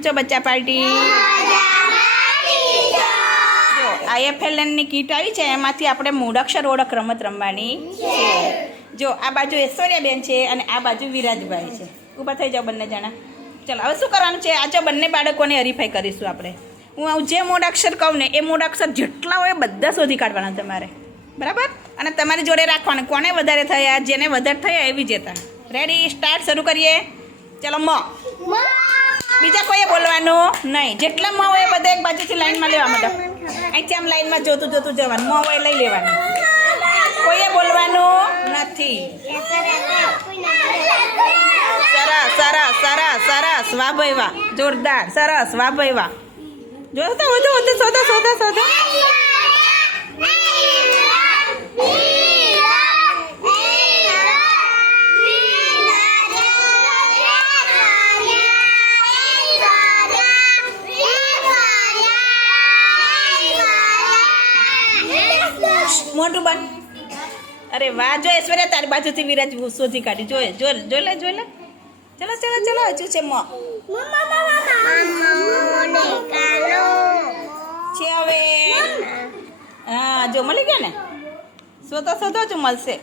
છો, બચ્ચા પાર્ટી? જો આઈએફએલએનની કીટ આવી છે, એમાંથી આપણે મૂળાક્ષર ઓળખ રમત રમવાની છે. જો, આ બાજુ ઐશ્વર્યાબેન છે અને આ બાજુ વિરાજભાઈ છે. ઊભા થઈ જાઓ બંને જણા. ચલો, હવે શું કરવાનું છે? આ જો બંને બાળકોને હરીફાઈ કરીશું આપણે. હું જે મૂળાક્ષર કહું ને, એ મૂળાક્ષર જેટલા હોય બધા શોધી કાઢવાના તમારે. બરાબર? અને તમારી જોડે રાખવાના. કોને વધારે થયા, જેને વધારે થયા એ વિજેતા રેડી સ્ટાર્ટ શરૂ કરીએ? ચલો મ. બીજા કોઈએ બોલવાનું નહીં. જેટલા મો હોય બધા એક બાજુથી લાઈનમાં લેવા માટે અહીંથી આમ લાઈનમાં જોતું જોતું જવાનું. મો હોય લઈ લેવાનું. કોઈએ બોલવાનું નથી. સરસ સરસ સરસ સરસ. વાહ ભાઈ વાહ. જોરદાર. સરસ વાહ ભાઈ વાહ. જોતા વધુ વધુ શોધો શોધો શોધો મોટું બન અરે વાહ, જો ઐશ્વર્યા, તારી બાજુથી વિરાજ શોધી કાઢી. જોઈ જો જો લે જોઈ લે. ચલો ચલો ચલો, હજુ છે મો. છે હવે. હા, જો મળી ગયા ને? શોધો શોધો, જો મળશે.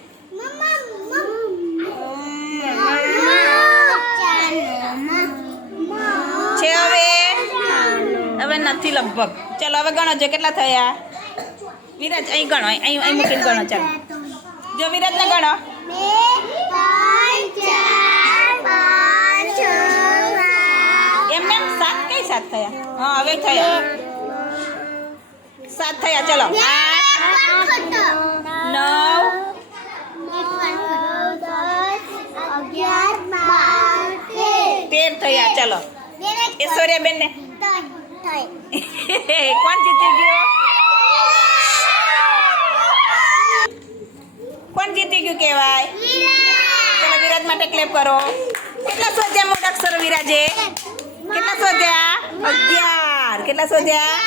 છે હવે? હવે નથી લગભગ. ચલો, હવે ગણો જો કેટલા થયા? વિરાજ અહીં ગણો અહીં અહીં મૂકીને ગણો ચાલો. જો વિરાજને ગણો. એમને એમ સાત કઈ સાત થયા? હા હવે થયા. સાત થયા ચલો. આઠ નવ. તેર થયા ચલો. ઐશ્વર્યાબેન ને કોણ જીતી ગયો? કોણ જીતી ગયું કહેવાય? ચલો વિરાજ માટે ક્લેપ કરો. કેટલા શોધ્યા મોટા અક્ષરો વિરાજે? કેટલા શોધ્યા અગિયાર. કેટલા શોધ્યા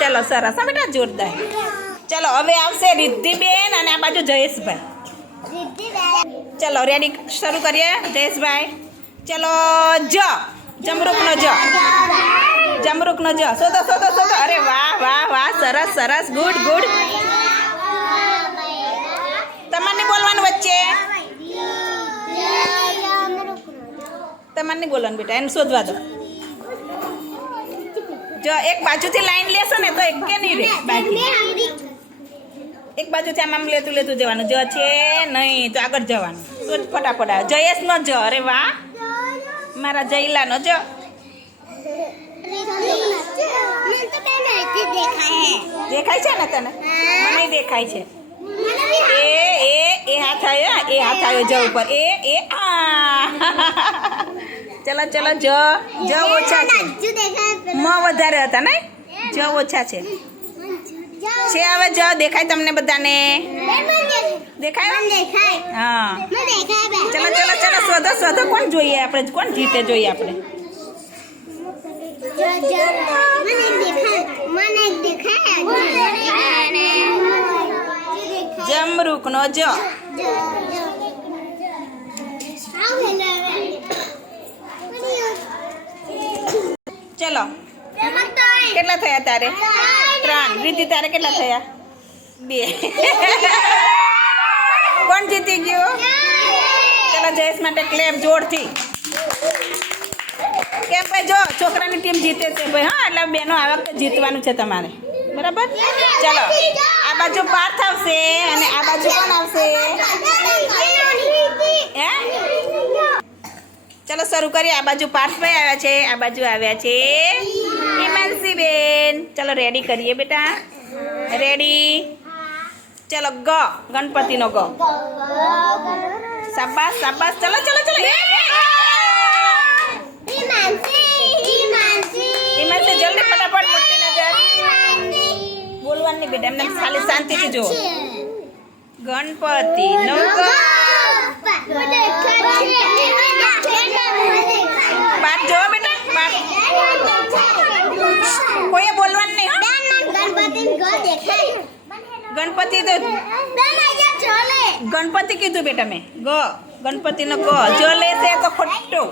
ચલો સરસ. હા બેટા જોરદાર. ચલો હવે આવશે રિદ્ધિબેન અને આ બાજુ જયેશભાઈ. ચલો રેડી શરૂ કરીએ. જયેશભાઈ. ચલો જ. જમરૂકનો જ. જમરૂકનો જ. શોધો શોધો શોધો. અરે વાહ વાહ વાહ. સરસ સરસ. ગુડ ગુડ તમારે બોલવાનું વચ્ચે? તમારે બોલવાનું બેટા એને શોધવા દો. જો એક બાજુથી લાઈન લેશો ને તો એક કે નહીં રે બાજુ. એક બાજુથી આમ આમ લેતું લેતું જવાનું. જો છે નહીં તો આગળ જવાનું. તો જ ફટાફટ આવે જયેશ નો જ અરે વાહ. મારા જયલાનો જો. દેખાય છે. ને તને? મને દેખાય છે. હાથ આવ્યો એ હાથ આવ્યો જ ઉપર એ એ, આ. ચલો ચલો, જ જ ઓછા છે. મ વધારે હતા ને જ ઓછા છે. છે હવે, જ, દેખાય તમને બધાને. દેખાય? હા. ચલો ચલો ચલો, શોધો શોધો, કોણ જોઈએ આપણે? કોણ જીતે જોઈએ આપણે? જમરૂક નો જ. ચલો. કેટલા થયા તારે? ત્રણ. રીતિ તારે કેટલા થયા? બે. કોણ જીતી ગયો? ચલો, જયેશ માટે ક્લેમ જોરથી. કેમ ભાઈ, જો, છોકરાની ટીમ જીતે છે ભાઈ. હા, એટલે બેનો આ વખતે જીતવાનું છે તમારે. બરાબર? ચલો. બાજુ પાર્થ આવશે અને આ બાજુ કોણ આવશે? હે? ચલો શરૂ કરીએ. આ બાજુ પાર્થભાઈ આવ્યા છે આ બાજુ આવ્યા છે હિમાંશી બેન ચલો રેડી કરીએ બેટા. રેડી ચલો ગ. ગણપતિનો ગ. સાબાસ સાબાસ ચલો ચલો ચલો એ, એ, હિમાંશી જલ્દી ફટાફટ મોટી નજર બોલવાનું નહીં બેટા એમને ખાલી જુઓ ગણપતિ પાઠ જો બેટા કોઈએ બોલવાનું નહીં ગણપતિ તો ગણપતિ કીધું બેટા મેં. ગ. ગણપતિનો ગ. જો લે તો ખોટું.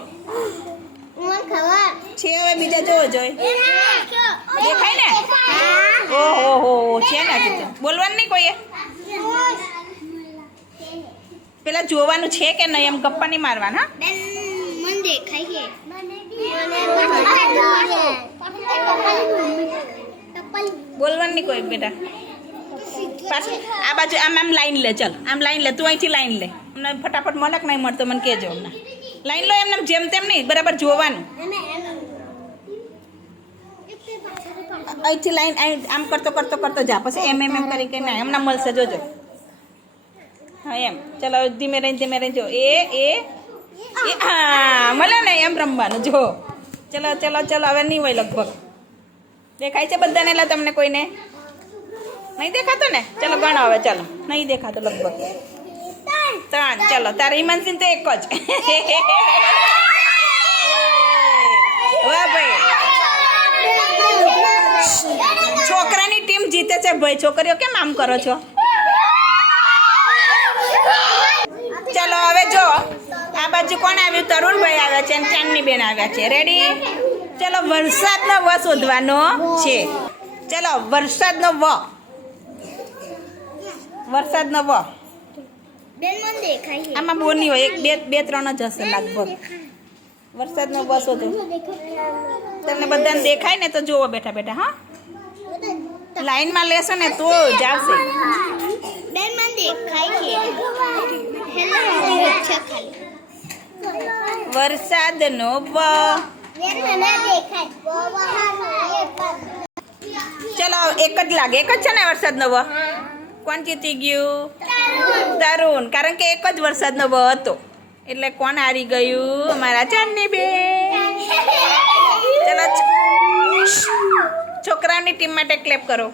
છે હવે બીજા જોવો જોઈ. દેખાય ને? ઓહો હો હો છે ને હજુ બોલવાનું નહીં કોઈએ? પેલા જોવાનું છે કે નહીં એમ ગપ્પા નહીં મારવાના? દેખાય બોલવાનું નહીં કોઈ બેટા. પાછું આ બાજુ આમ આમ લાઈન લે ચાલ. આમ લાઈન લે તું અહીંથી લાઈન લે. અમને ફટાફટ મળે નહીં મળતો મને કહેજો અમને. લાઈન લો એમને જેમ તેમ નહીં બરાબર જોવાનું. અહીંથી લાઈન અહીં આમ કરતો કરતો કરતો જા. પછી એમ એમ એમ કરી કે ના એમના મળશે જોજો. હા એમ. ચલો ધીમે રહીને ધીમે રહીને જો. એ એ એ હા મળે ને એમ રમવાનું જો. ચલો ચલો ચલો હવે નહીં હોય લગભગ. દેખાય છે બધાને? એટલે તમને કોઈને? નહીં દેખાતો ને? ચલો ગણો હવે ચલો. નહીં દેખાતો લગભગ. ત્રણ. ચલો તારે હિમાંશીન તો એક જ. વાહ ભાઈ. છોકરાની ટીમ જીતે છે ભાઈ. છોકરીઓ કેમ આમ કરો છો? ચલો હવે જો આ બાજુ કોણ આવ્યું? તરુણભાઈ આવ્યા છે અને ચાંદની બેન આવ્યા છે. રેડી ચલો વરસાદનો વ શોધવાનો છે. ચલો વરસાદનો વ. વરસાદનો વ. આમાં નહીં હોય એક બે બે ત્રણ જ હશે લગભગ. વરસાદનો વ શોધો તમને બધાને દેખાય ને તો જુઓ બેઠા બેઠા હા? લાઈનમાં લેશો ને તો જ આવશે વરસાદનો બેન ચલો એક જ લાગે એક જ છે ને વરસાદનો વ? કોણ જીતી ગયું? તરુણ. કારણ કે એક જ વરસાદનો વ હતો. એટલે કોણ હારી ગયું? અમારા ચાંદની બેન. ચલો, છોકરાઓની ટીમ માટે ક્લેપ કરો.